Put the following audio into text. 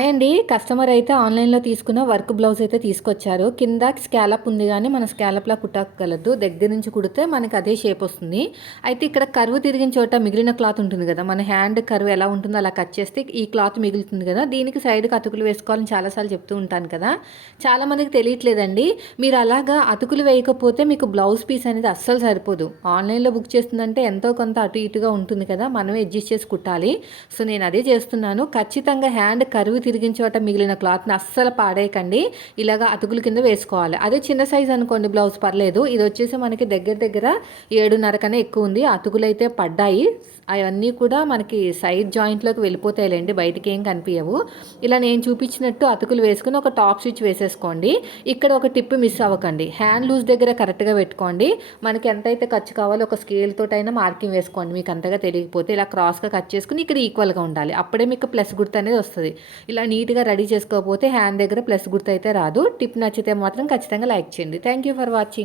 Hi అండి. Customer అయితే ఆన్‌లైన్‌లో తీసుకున్న వర్క్ బ్లౌజ్ అయితే తీసుకొచ్చారు. కింద స్కాలప్ ఉంది గానీ, మన స్కాలప్‌లా కుట్టక్కర్లేదు. దగ్గర నుంచి కుడితే మనకి అదే షేప్ వస్తుంది. అయితే ఇక్కడ కర్వ్ తిరిగిన చోట మిగిలిన క్లాత్ ఉంటుంది గదా! మన హ్యాండ్ కర్వ్ ఎలా ఉంటుందో అలా కట్ చేస్తే ఈ క్లాత్ మిగులుతుంది గదా! దీనికి సైడ్‌కి అతుకులు వేసుకోవాలని చాలా సార్లు చెప్తూ ఉంటాను కదా! చాలా మందికి తెలియట్లేదండి. మీరు అలాగా అతుకులు వేయకపోతే మీకు బ్లౌజ్ పీస్ అనేది అస్సలు సరిపోదు. ఆన్‌లైన్‌లో బుక్ చేస్తుందంటే ఎంతో కొంత అటు ఇటుగా ఉంటుంది కదా! మనమే అడ్జస్ట్ చేసి కుట్టాలి. సో, నేను అదే చేస్తున్నాను. ఖచ్చితంగా హ్యాండ్ కర్వ్ తిరిగిన చోట మిగిలిన క్లాత్‌ని అస్సలు పాడేయకండి. ఇలాగ అతుకుల కింద వేసుకోవాలి. అదే చిన్న సైజ్ అనుకోండి బ్లౌజ్ పర్లేదు. ఇదొచ్చేసి మనకి దగ్గర దగ్గర 7:30 కన్నా ఎక్కువుంది. అతుకులైతే పడ్డాయి. అవన్నీ కూడా మనకి సైడ్ జాయింట్‌లోకి వెళ్ళిపోతాయిలెండి. బయటికేం కనిపియవు. ఇలా నేను చూపించినట్టు అతుకులు వేసుకొని ఒక టాప్ స్టిచ్ వేసేసుకోండి. ఇక్కడ ఒక టిప్ మిస్ అవ్వకండి. హ్యాండ్ లూజ్ దగ్గర కరెక్ట్‌గా పెట్టుకోండి. మనకి ఎంతైతే ఖర్చు కావాలో ఒక స్కేల్ తోటైనా మార్కింగ్ వేసుకోండి. మీకు అంతగా తెలియకపోతే ఇలా క్రాస్‌గా కట్ చేసుకొని ఇక్కడ ఈక్వల్‌గా ఉండాలి. అప్పుడే మీకు ప్లస్ గుర్తు అనేది వస్తది. ఇలా నీట్‌గా రెడీ చేసుకోకపోతే హ్యాండ్ దగ్గర ప్లస్ గుర్తు అయితే రాదు. టిప్ నచ్చితే మాత్రం ఖచ్చితంగా లైక్ చేయండి. Thank you for watching.